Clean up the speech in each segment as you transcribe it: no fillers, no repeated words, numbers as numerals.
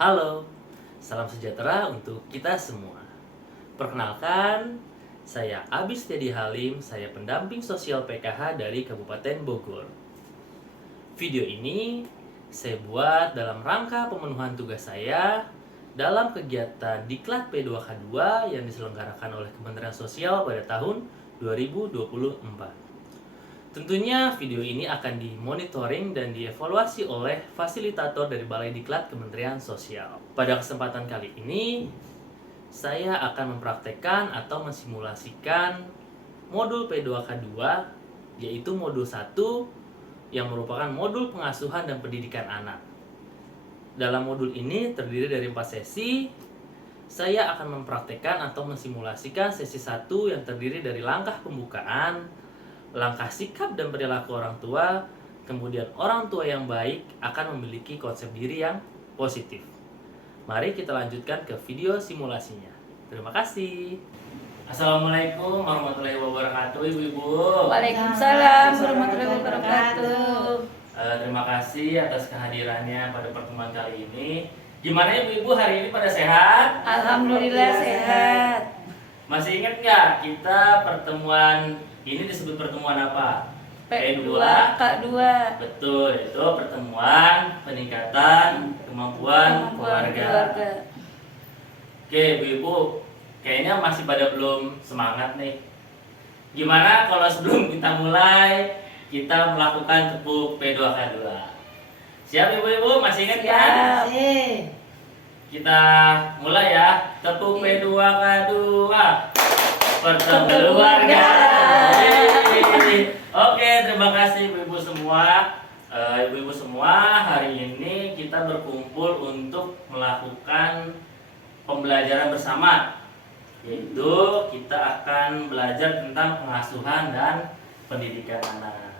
Halo, salam sejahtera untuk kita semua. Perkenalkan, saya Abis Tedi Halim, saya pendamping sosial PKH dari Kabupaten Bogor. Video ini saya buat dalam rangka pemenuhan tugas saya dalam kegiatan Diklat P2K2 yang diselenggarakan oleh Kementerian Sosial pada tahun 2024. Tentunya video ini akan dimonitoring dan dievaluasi oleh fasilitator dari Balai Diklat Kementerian Sosial. Pada kesempatan kali ini, saya akan mempraktekkan atau mensimulasikan modul P2K2, yaitu modul 1 yang merupakan modul pengasuhan dan pendidikan anak. Dalam modul ini terdiri dari 4 sesi. Saya akan mempraktekkan atau mensimulasikan sesi 1 yang terdiri dari langkah pembukaan, langkah sikap dan perilaku orang tua, kemudian orang tua yang baik akan memiliki konsep diri yang positif. Mari kita lanjutkan ke video simulasinya. Terima kasih. Assalamualaikum warahmatullahi wabarakatuh, Ibu-ibu. Waalaikumsalam warahmatullahi wabarakatuh. Terima kasih atas kehadirannya pada pertemuan kali ini. Gimana Ibu-ibu hari ini pada sehat? Alhamdulillah sehat. Masih ingat nggak kita pertemuan ini disebut pertemuan apa? P2K2. Betul, itu pertemuan peningkatan kemampuan keluarga. Oke, Ibu-ibu, kayaknya masih pada belum semangat nih. Gimana kalau sebelum kita mulai, kita melakukan tepuk P2K2? Siap Ibu-ibu, masih ingat kan? Kita mulai ya. Tepuk P2K2. Pertemuan keluarga. Oke, terima kasih Ibu-ibu semua. Ibu-ibu semua, hari ini kita berkumpul untuk melakukan pembelajaran bersama, yaitu kita akan belajar tentang pengasuhan dan pendidikan anak.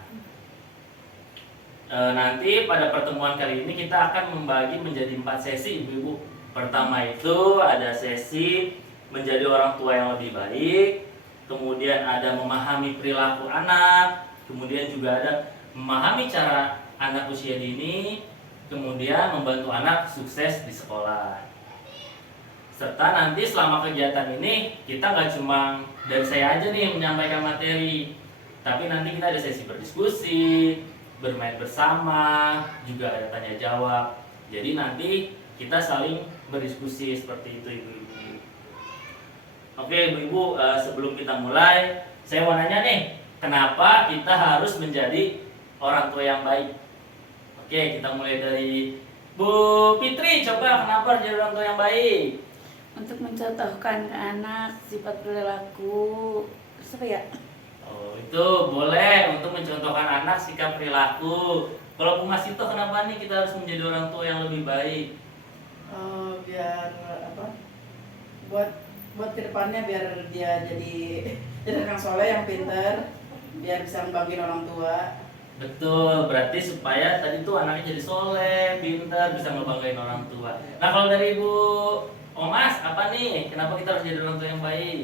Nanti pada pertemuan kali ini kita akan membagi menjadi 4 sesi, Ibu-ibu. Pertama itu ada sesi menjadi orang tua yang lebih baik, kemudian ada memahami perilaku anak, kemudian juga ada memahami cara anak usia dini, kemudian membantu anak sukses di sekolah. Serta nanti selama kegiatan ini kita nggak cuma dari saya aja nih menyampaikan materi, tapi nanti kita ada sesi berdiskusi, bermain bersama, juga ada tanya jawab. Jadi nanti kita saling berdiskusi seperti itu, Ibu-ibu. Oke, Ibu-ibu, sebelum kita mulai, saya mau nanya nih, kenapa kita harus menjadi orang tua yang baik? Oke, kita mulai dari Bu Fitri. Coba kenapa harus jadi orang tua yang baik? Untuk mencontohkan ke anak sifat perilaku, apa ya? Oh, itu boleh untuk mencontohkan anak sikap perilaku. Kalau Bu Masito, kenapa nih kita harus menjadi orang tua yang lebih baik? Biar apa? Buat kedepannya biar dia jadi orang soleh yang pintar, biar bisa ngebanggain orang tua. Betul, berarti supaya tadi tuh anaknya jadi soleh, pintar, bisa ngebanggain orang tua. Nah, kalau dari Ibu Omas, apa nih? Kenapa kita harus jadi orang tua yang baik?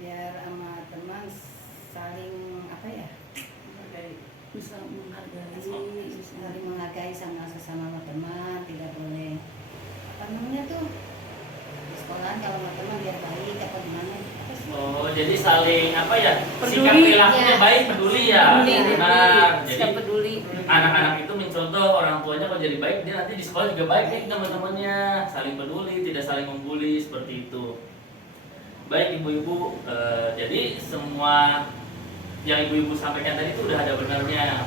Biar sama teman saling apa ya, Bisa menghargai. saling menghargai sama sesama teman, tidak boleh apa namanya tuh di sekolahan kalau sama teman biar baik apa gimana apa sih? Oh, jadi saling apa ya? Peduli, Sikap perilakunya ya. baik, peduli ya. Benar. Jadi Sikap peduli. anak-anak itu mencontoh orang tuanya kalau jadi baik, dia nanti di sekolah juga baik nih teman-temannya, saling peduli, tidak saling membuli, seperti itu. Baik Ibu-ibu, jadi semua yang Ibu-ibu sampaikan tadi itu udah ada benarnya.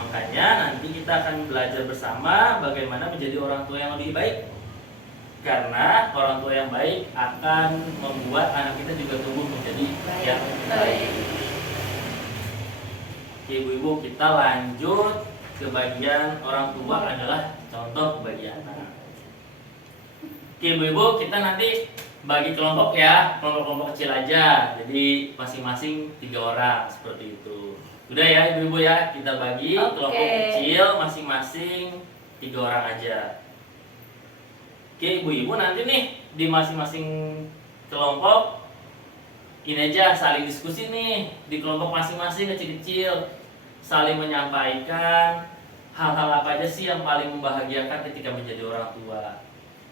Makanya nanti kita akan belajar bersama bagaimana menjadi orang tua yang lebih baik. Karena orang tua yang baik akan membuat anak kita juga tumbuh menjadi yang baik. Oke, Ibu-ibu, kita lanjut ke bagian orang tua adalah contoh bagi anak. Oke, Ibu-ibu, kita nanti bagi kelompok ya, kelompok-kelompok kecil aja. Jadi masing-masing 3 orang seperti itu. Udah ya Ibu-ibu ya, kita bagi kelompok kecil masing-masing 3 orang aja. Oke, Ibu-ibu, nanti nih di masing-masing kelompok ini aja saling diskusi nih di kelompok masing-masing kecil-kecil, saling menyampaikan hal-hal apa aja sih yang paling membahagiakan ketika menjadi orang tua?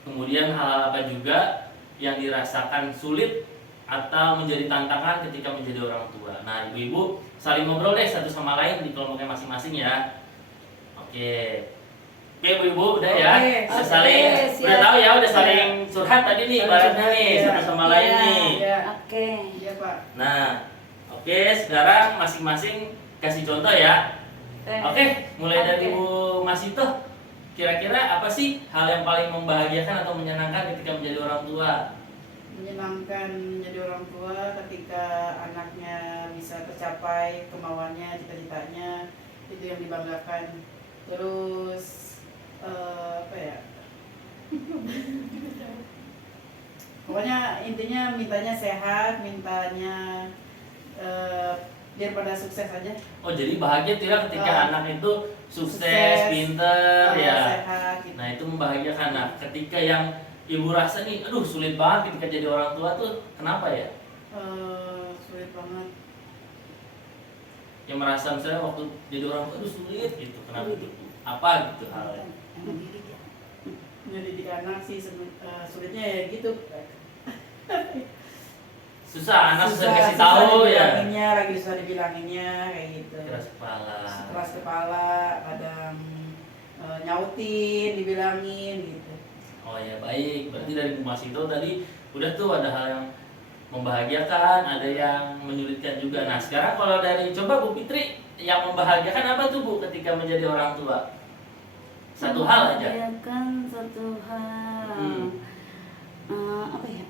Kemudian hal-hal apa juga yang dirasakan sulit atau menjadi tantangan ketika menjadi orang tua? Nah, ibu-ibu saling ngobrol deh satu sama lain di kelompoknya masing-masing ya. Oke. Oke, ibu-ibu udah ya. Oke, Udah oke, saling siap. udah tahu ya, udah saling curhat tadi nih, Saling ibaratnya curhat, nih iya. satu sama lain Iya. nih. Iya, Oke. iya Pak. Nah, oke, sekarang masing-masing kasih contoh ya. Oke, mulai dari Oke. Bu Masito. Kira-kira apa sih hal yang paling membahagiakan atau menyenangkan ketika menjadi orang tua? Menyenangkan menjadi orang tua ketika anaknya bisa tercapai kemauannya, cita-citanya, itu yang dibanggakan. Terus apa ya? Pokoknya intinya mintanya sehat, mintanya biar pada sukses aja. Oh, jadi bahagia tuh ya ketika Ah. anak itu sukses, Sukses, pinter ya. sehat gitu. Nah, itu membahagiakan. Nah, ketika yang ibu rasa nih, aduh sulit banget ketika jadi orang tua tuh, kenapa ya? Sulit banget. Yang merasa misalnya waktu jadi orang tua aduh sulit gitu, kenapa itu? Apa gitu halnya? Mendidik ya. Mendidik anak sih sulitnya ya gitu. Susah, anak susah dikasih tahu ya. dibilanginnya, lagi susah dibilanginnya kayak gitu. Keras kepala. Keras kepala, kadang nyautin, dibilangin gitu. Oh ya baik, berarti dari Bu Masito tadi udah tuh ada hal yang membahagiakan, ada yang menyulitkan juga. Nah sekarang kalau dari coba Bu Fitri, yang membahagiakan apa tuh Bu ketika menjadi orang tua? Satu hal aja. Membahagiakan satu hal. Apa ya?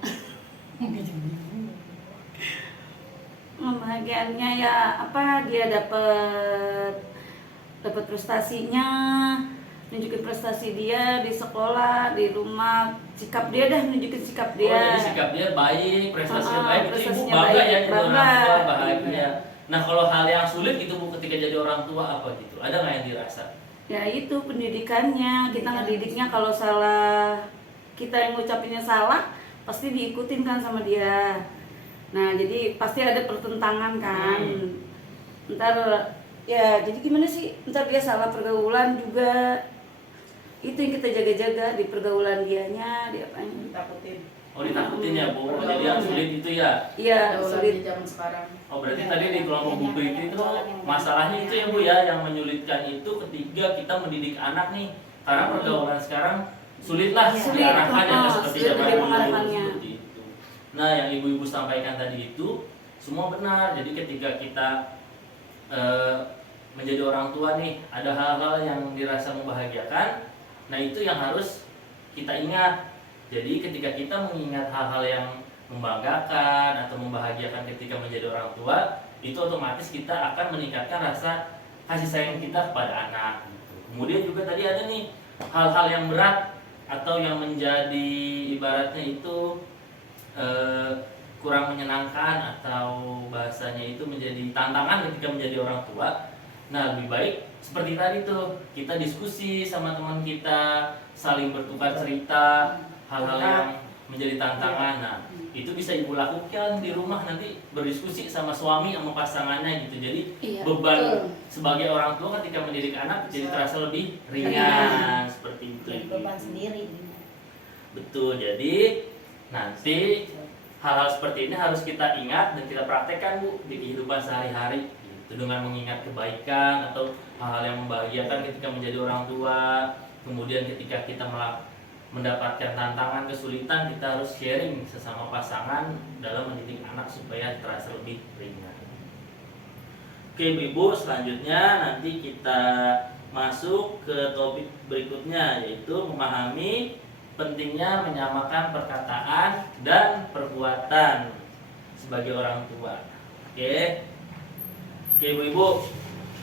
Membahagiaannya ya apa, dia dapat prestasinya, nunjukin prestasi dia di sekolah, di rumah, sikap dia dah, nunjukin sikap Oh dia. jadi sikap dia baik, prestasinya baik, itu ibu Prestasinya bangga baik, ya jadi bangga. orang tua, bahagia. Iya. Nah kalau hal yang sulit gitu Bu ketika jadi orang tua apa gitu? Ada nggak yang dirasa? Ya itu pendidikannya, kita ngedidiknya kalau salah, kita yang ngucapinnya salah, pasti diikutin kan sama dia. Nah jadi pasti ada pertentangan kan. Ntar ya jadi gimana sih, ntar dia salah pergaulan juga. Itu yang kita jaga-jaga di pergaulan dianya, di apanya. Ditakutin. Oh ditakutin ya Bu, oh, jadi yang sulit itu ya? Iya, Pergaulan sulit. di zaman sekarang. Oh berarti tadi di kelompok Bu Fitri itu masalahnya itu ya Bu ya, yang menyulitkan itu ketika kita mendidik anak nih, karena pergaulan sekarang sulit lah Sulit, diarahkan ya nggak seperti sulit zaman dia dulu pengarahannya. seperti itu. Nah yang ibu-ibu sampaikan tadi itu semua benar. Jadi ketika kita menjadi orang tua nih, ada hal-hal yang dirasa membahagiakan. Nah itu yang harus kita ingat. Jadi ketika kita mengingat hal-hal yang membanggakan atau membahagiakan ketika menjadi orang tua, itu otomatis kita akan meningkatkan rasa kasih sayang kita kepada anak gitu. Kemudian juga tadi ada nih hal-hal yang berat atau yang menjadi ibaratnya itu kurang menyenangkan atau bahasanya itu menjadi tantangan ketika menjadi orang tua. Nah lebih baik seperti tadi tuh, kita diskusi sama teman kita, saling bertukar cerita hal-hal yang menjadi tantangan. Nah itu bisa ibu lakukan di rumah, nanti berdiskusi sama suami sama pasangannya gitu. Jadi Iya, beban betul. sebagai orang tua ketika mendidik anak jadi terasa lebih ringan Ringan. seperti itu. Jadi beban sendiri. Betul, jadi nanti hal-hal seperti ini harus kita ingat dan kita praktekkan Bu di kehidupan sehari-hari gitu, dengan mengingat kebaikan atau hal-hal yang membahagiakan ketika menjadi orang tua. Kemudian ketika kita mendapatkan tantangan, kesulitan, kita harus sharing sesama pasangan dalam mendidik anak supaya terasa lebih ringan. Oke Ibu, selanjutnya nanti kita masuk ke topik berikutnya, yaitu memahami pentingnya menyamakan perkataan dan perbuatan sebagai orang tua. Oke Ibu-ibu,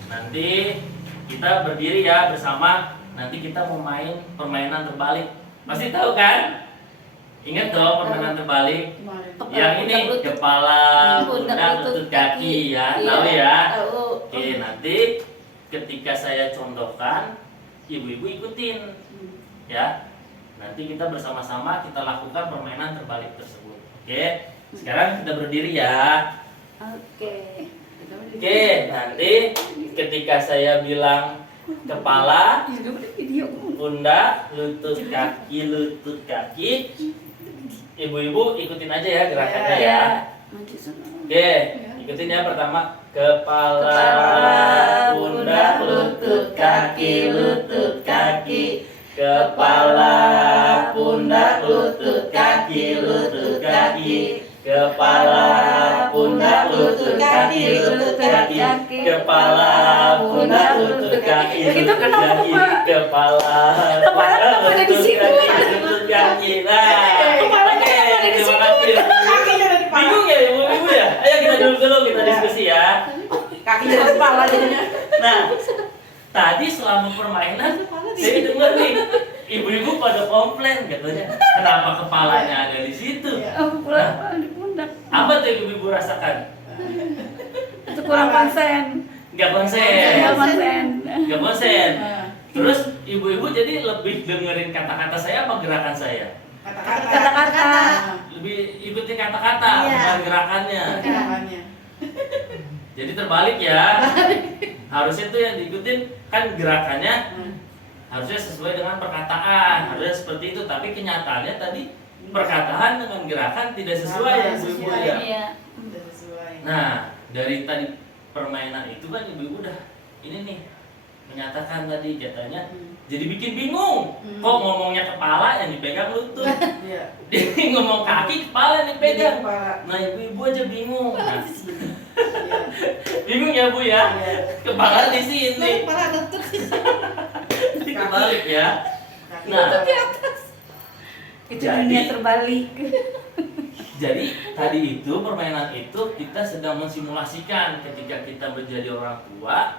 nanti kita berdiri ya bersama. Nanti kita mau main permainan terbalik. Pasti tahu kan? Ingat dong permainan terbalik. Kemarin. Yang ini kepala, pundak, lutut, kaki ya. Iya, Tahu ya? tahu. Oke, nanti ketika saya contohkan, ibu-ibu ikutin. Ya. Nanti kita bersama-sama kita lakukan permainan terbalik tersebut. Oke. Sekarang kita berdiri ya. Oke. Oke, nanti ketika saya bilang kepala, Ya udah video. pundak, lutut kaki. Ibu-ibu ikutin aja ya gerakannya ya. Maju sana. Oke, ikutin ya pertama. Kepala, pundak, lutut kaki. Kepala, pundak, lutut kaki. Kepala, pundak, lutut kaki. Kepala, pundak, lutut kaki. Itu kenapa, Pak? Kepala, Kepala kenapa ada di situ? lutut kaki. Nah, Kepala oke, kenapa ada di terima situ? kasih. Kakinya ada di kepala. Bingung ya ibu-ibu ya? Ayo kita dulu kita diskusi ya. Kakinya ada di kepala jadinya. Nah, tadi selama permainan saya dengar nih ibu-ibu pada komplain katanya kenapa kepalanya ada di situ. Oh, pulang di pundak. Apa tuh yang ibu-ibu rasakan? Itu kurang konsen. Nggak konsen. Nggak konsen. Nggak konsen. Terus ibu-ibu jadi lebih dengerin kata-kata saya apa gerakan saya? Kata-kata. Lebih ikutin kata-kata Iya. bukan gerakannya. Gerakannya. Jadi terbalik ya. Harusnya tuh yang diikutin kan gerakannya harusnya sesuai dengan perkataan, harusnya seperti itu. Tapi kenyataannya tadi perkataan dengan gerakan tidak sesuai ya ibu-ibu ya. Iya. Udah sesuai. Nah, dari tadi permainan itu kan ibu-ibu udah ini nih menyatakan tadi katanya jadi bikin bingung. Kok ngomongnya kepala yang dipegang lutut, Iya. dia ngomong kaki kepala yang dipegang. Kepala. Nah, ibu-ibu aja bingung. Nah, Iya. bingung ya Bu ya. Iya. Kepala di sini. Kepala lutut. Jadi kebalik ya. Kaki Nah, di Itu Jadi- dunia terbalik. Jadi tadi itu permainan itu kita sedang mensimulasikan ketika kita menjadi orang tua,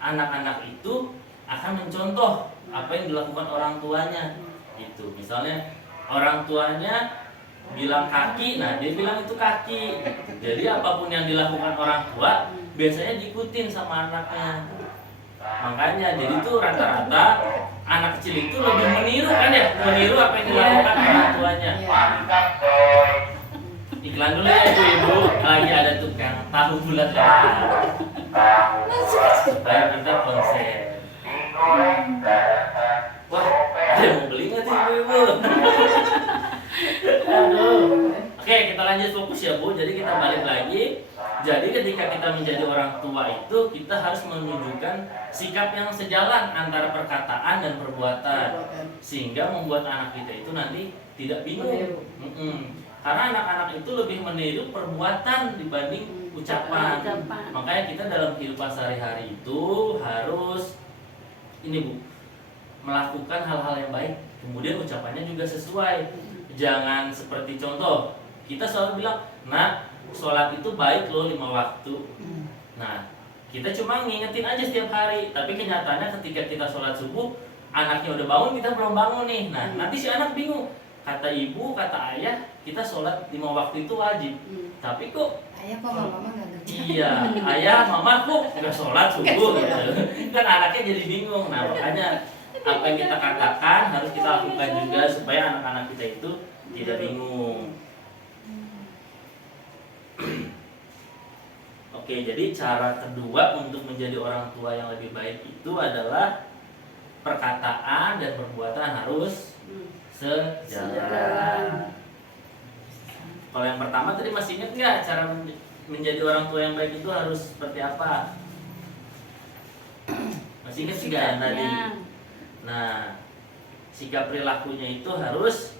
anak-anak itu akan mencontoh apa yang dilakukan orang tuanya. Gitu. Misalnya orang tuanya bilang kaki, nah dia bilang itu kaki. Jadi apapun yang dilakukan orang tua biasanya diikutin sama anaknya. Makanya jadi itu rata-rata anak kecil itu lebih meniru kan ya, meniru apa yang dilakukan orang tuanya. Iklan dulu ya ibu-ibu, lagi ada tukang tahu bulat ya. Supaya kita konsen. Wah, ada yang mau beli nggak sih ibu-ibu? Aduh. Oke, kita lanjut fokus ya Bu. Jadi kita balik lagi. Jadi ketika kita menjadi orang tua itu kita harus menunjukkan sikap yang sejalan antara perkataan dan perbuatan, sehingga membuat anak kita itu nanti tidak bingung. Karena anak-anak itu lebih meniru perbuatan dibanding ucapan. Makanya kita dalam kehidupan sehari-hari itu harus ini Bu, melakukan hal-hal yang baik. Kemudian ucapannya juga sesuai. Jangan seperti contoh, kita selalu bilang, "Nak, sholat itu baik loh 5 waktu." Nah, kita cuma ngingetin aja setiap hari. Tapi kenyataannya ketika kita sholat subuh, anaknya udah bangun, kita belum bangun nih. Nah, nanti si anak bingung. Kata ibu, kata ayah, kita sholat 5 waktu itu wajib. Tapi kok Ayah kok mama nggak ngerti. iya, ayah, mama kok nggak sholat subuh gitu. Kan anaknya jadi bingung. Nah, makanya apa yang kita katakan harus kita lakukan juga supaya anak-anak kita itu tidak bingung. Oke, jadi cara kedua untuk menjadi orang tua yang lebih baik itu adalah perkataan dan perbuatan harus sejalan. Kalau yang pertama tadi masih ingat nggak cara menjadi orang tua yang baik itu harus seperti apa? Masih ingat sih nggak yang tadi? Nah, sikap perilakunya itu harus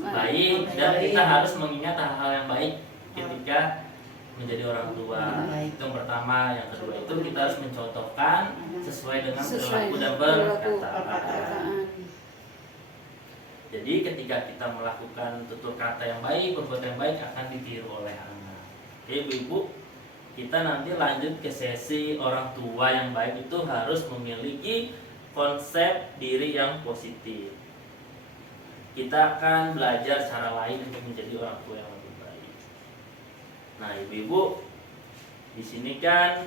baik dan kita harus mengingat hal-hal yang baik ketika menjadi orang tua. Itu yang pertama. Yang kedua itu kita harus mencontohkan sesuai dengan perilaku dan perkataan. Jadi ketika kita melakukan tutur kata yang baik, perbuatan yang baik akan ditiru oleh anak. Oke ibu-ibu, kita nanti lanjut ke sesi orang tua yang baik itu harus memiliki konsep diri yang positif. Kita akan belajar cara lain untuk menjadi orang tua yang lebih baik. Nah ibu-ibu, di sini kan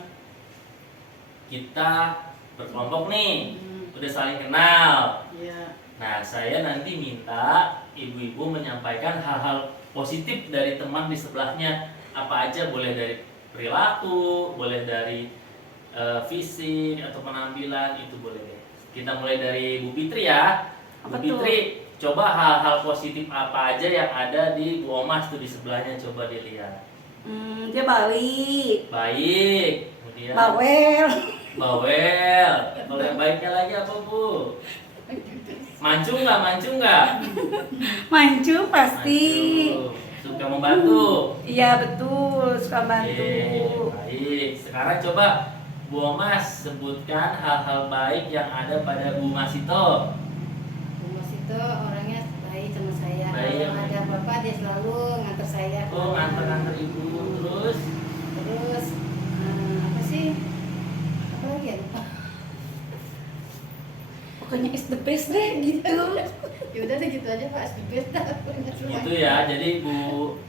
kita berkelompok nih, udah saling kenal. Iya. Nah, saya nanti minta ibu-ibu menyampaikan hal-hal positif dari teman di sebelahnya. Apa aja, boleh dari perilaku, boleh dari fisik atau penampilan itu boleh deh. Kita mulai dari Bu Fitri ya. Apa Bu Fitri, coba hal-hal positif apa aja yang ada di Bu Omas tuh di sebelahnya, coba dilihat. Dia baik, Baik, kemudian bawel, bawel. Kalau yang baiknya lagi apa Bu? Mancung nggak? Mancung nggak? mancung pasti. Mancung. Suka membantu. Iya betul, suka bantu. Baik. Sekarang coba Bu Omas sebutkan hal-hal baik yang ada pada Bu Masito. Bu Mas itu orangnya baik sama saya. Baik. Kalau ada apa-apa dia selalu nganter saya. Oh, nganter-nganter ibu. Terus Terus apa sih? Apa lagi ya? Lupa. Pokoknya is the best deh gitu. Ya udah deh gitu aja Pak. Sebet dah. itu ya. Jadi Bu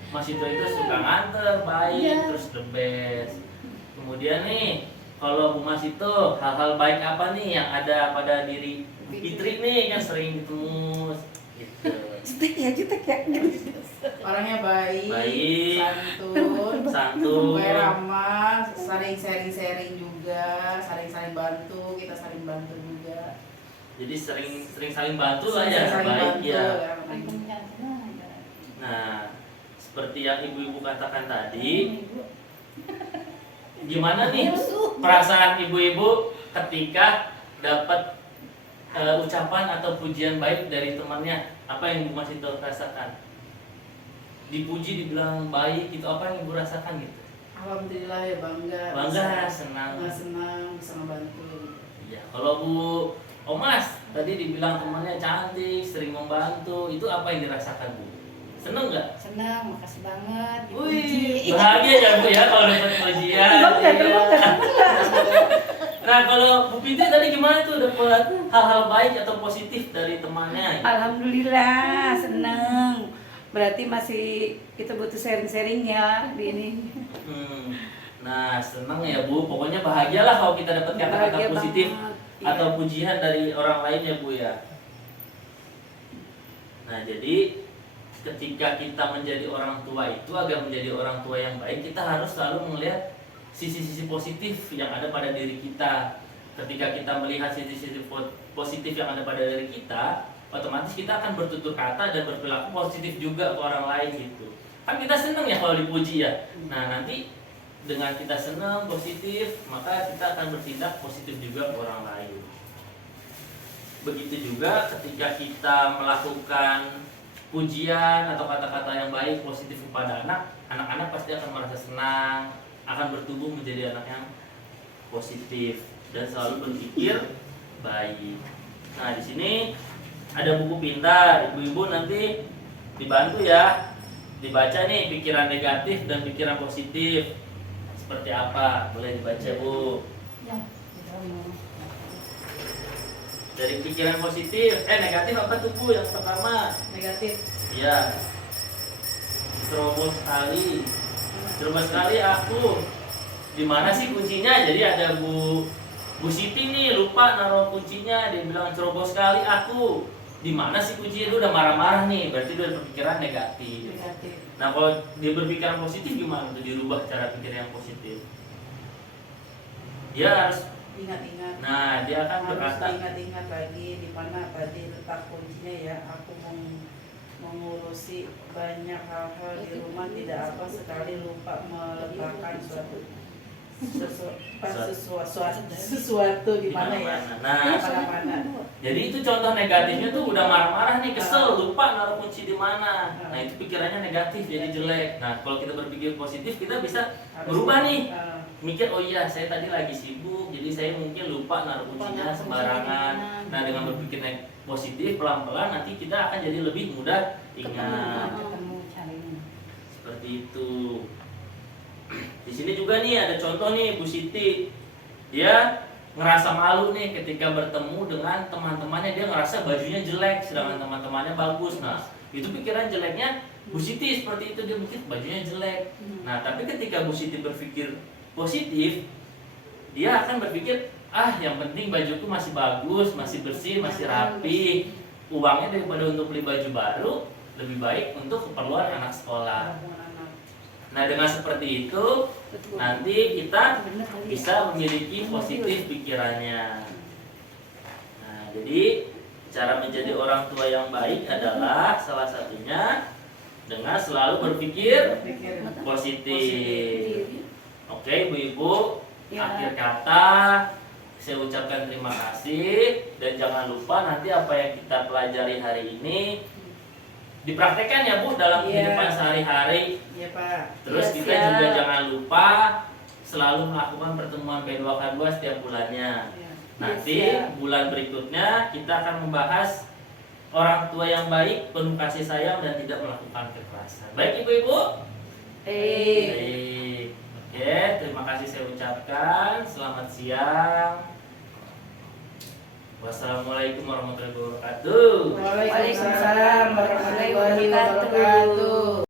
Masito itu suka nganter, baik, Iya. terus the best. Kemudian nih, kalau Bu Masito, hal-hal baik apa nih yang ada pada diri Bu Fitri nih yang sering ketemu gitu. Jutek ya. Orangnya baik, Baik. santun, Santun. ramah, saling sharing-sharing juga, saling-saling bantu, kita saling bantu juga. Jadi sering saling bantu lah ya, Saling baik bantu, ya. ya. Nah, seperti yang ibu-ibu katakan tadi, gimana nih perasaan ibu-ibu ketika dapat ucapan atau pujian baik dari temannya? Apa yang ibu masih rasakan? Dipuji, dibilang baik, itu apa yang ibu rasakan gitu? Alhamdulillah ya bangga. Bangga, senang. Senang bisa membantu. Iya, kalau Bu Omas tadi dibilang temannya cantik, sering membantu, itu apa yang dirasakan Bu? Seneng nggak? Senang, makasih banget. Wih, bahagia ya Bu ya kalau dapat pujian. Nah, kalau Bu Fitri tadi gimana tuh dapat hal-hal baik atau positif dari temannya? Alhamdulillah seneng. Berarti masih kita butuh sharing-sharing ya di ini. Nah, senang ya Bu. Pokoknya bahagialah kalau kita dapat kata-kata Bahagia positif banget. atau Iya. pujian dari orang lain ya Bu ya. Nah, jadi ketika kita menjadi orang tua itu, agar menjadi orang tua yang baik, kita harus selalu melihat sisi-sisi positif yang ada pada diri kita. Ketika kita melihat sisi-sisi positif yang ada pada diri kita, otomatis kita akan bertutur kata dan berperilaku positif juga ke orang lain gitu. Kan kita seneng ya kalau dipuji ya. Nah, nanti dengan kita senang positif, maka kita akan bertindak positif juga ke orang lain. Begitu juga ketika kita melakukan pujian atau kata-kata yang baik positif kepada anak-anak pasti akan merasa senang, akan bertumbuh menjadi anak yang positif dan selalu berpikir baik. Nah, di sini ada buku pintar, ibu-ibu nanti dibantu ya, dibaca nih pikiran negatif dan pikiran positif seperti apa, boleh dibaca Bu. Ya, Dari pikiran positif, negatif apa tuh Bu? Yang pertama Negatif. ya, terobos sekali aku. Di mana sih kuncinya? Jadi ada Bu Siti nih lupa naruh kuncinya, dia bilang cerobos sekali aku. Di mana sih kuncinya? Dia udah marah-marah nih, berarti dia berpikiran negatif. Nah, kalau dia berpikiran positif gimana tuh dirubah cara pikir yang positif? Dia harus Ingat-ingat. Nah, dia akan Harus berkata, ingat-ingat lagi di mana tadi letak kuncinya ya. Aku mengurusi banyak hal-hal di rumah, tidak apa sekali lupa meletakkan sesuatu di mana ya. Nah, Mana-mana. jadi itu contoh negatifnya tuh udah marah-marah nih, kesel, lupa naruh kunci di mana. Nah, itu pikirannya negatif, jadi jelek. Nah, kalau kita berpikir positif, kita bisa berubah nih. Mikir, oh iya, saya tadi lagi sibuk, jadi saya mungkin lupa naruh kuncinya sembarangan. Nah, dengan berpikir positif, pelan-pelan nanti kita akan jadi lebih mudah ingat. ketemu carinya. Seperti itu. Di sini juga nih ada contoh nih Bu Siti. Dia ngerasa malu nih ketika bertemu dengan teman-temannya, dia ngerasa bajunya jelek sedangkan teman-temannya bagus. Nah, itu pikiran jeleknya Bu Siti seperti itu, dia mikir bajunya jelek. Nah, tapi ketika Bu Siti berpikir positif, dia akan berpikir, yang penting bajuku masih bagus, masih bersih, masih rapi. Uangnya daripada untuk beli baju baru, lebih baik untuk keperluan anak sekolah. Nah, dengan seperti itu nanti kita bisa memiliki positif pikirannya. Nah, jadi cara menjadi orang tua yang baik adalah salah satunya dengan selalu berpikir Pikir. positif. Oke, ibu-ibu, Ya. akhir kata saya ucapkan terima kasih dan jangan lupa nanti apa yang kita pelajari hari ini dipraktekkan ya Bu dalam Iya. kehidupan sehari-hari. Iya Pak. Terus Iya, kita siap. juga jangan lupa selalu melakukan pertemuan P2K2 setiap bulannya. Iya. Nanti siap. bulan berikutnya kita akan membahas orang tua yang baik, penuh kasih sayang dan tidak melakukan kekerasan. Baik ibu-ibu? Baik. Oke, terima kasih saya ucapkan. Selamat siang. Wassalamualaikum warahmatullahi wabarakatuh. Waalaikumsalam warahmatullahi wabarakatuh.